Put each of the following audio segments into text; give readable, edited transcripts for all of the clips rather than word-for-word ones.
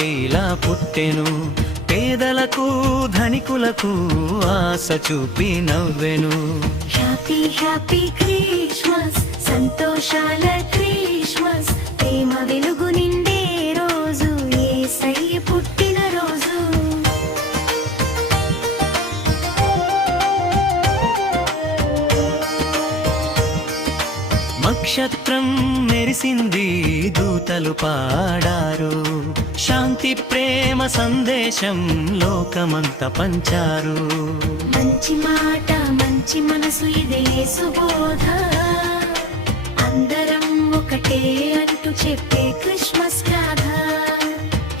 పాపాయిలా పుట్టెను. పేదలకు ధనికులకు ఆశ చూపి నవ్వెను. హ్యాపీ హ్యాపీ క్రిస్మస్, సంతోషాల క్రిస్మస్, ప్రేమ వెలుగు నిండే రోజు, యేసయ్య పుట్టిన రోజు. నక్షత్రం మెరిసింది, దూతలు పాడారు, శాంతి ప్రేమ సందేశం లోకమంతా పంచారు. మంచి మాట మంచి మనసు ఇదే సుబోధ, అందరం ఒకటే అంటూ చెప్పే క్రిస్మస్ గాథ.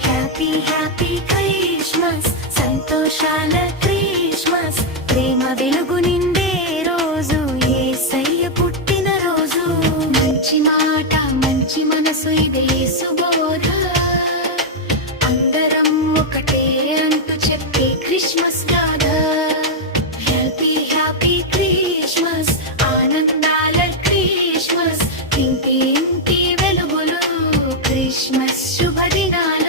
హ్యాపీ హ్యాపీ క్రిస్మస్, సంతోషాల క్రిస్మస్, ప్రేమ వెలుగు నిండే రోజు, యేసయ్య పుట్టిన రోజు. మంచి మాట మంచి మనసు ఇదే సుబోధ, అందరం ఒకటే అంటూ చెప్పే క్రిస్మస్ గాథ. హ్యాపీ హ్యాపీ క్రిస్మస్, ఆనందాల క్రిస్మస్, ఇంటి ఇంటి వెలుగులు, క్రిస్మస్ శుభదినాలు.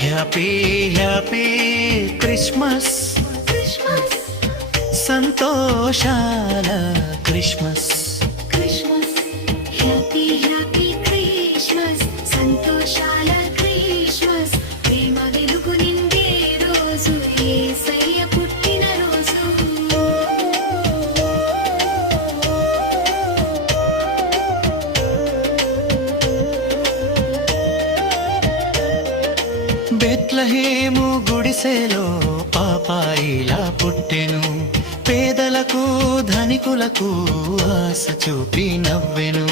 హ్యాపీ హ్యాపీ క్రిస్మస్, క్రిస్మస్ సంతోషాల Christmas. Christmas happy happy Christmas, సంతోషాల క్రిస్మస్, ప్రేమ వెలుగు నిండే రోజు, యేసయ్య పుట్టిన రోజు. బెత్లెహేము గుడిసెలో పాపాయిలా పుట్టెను. పేదలకు ధనికులకు ఆశ చూపి నవ్వెను.